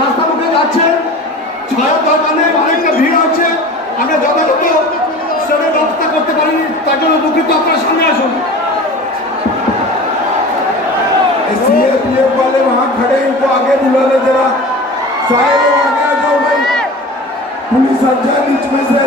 রাস্তা মুখে যাচ্ছেন, ছায়া দরকার নেই, অনেকটা ভিড় হচ্ছে, আমরা যথাযথ সেটার ব্যবস্থা করতে পারিনি, তার জন্য দুঃখিত। আপনার সামনে আসুন। सीएपीएफ वाले वहां खड़े, इनको आगे बुलाने जरा, सारे लोग आगे आ जाओ भाई, पुलिस अच्छा बीच में से।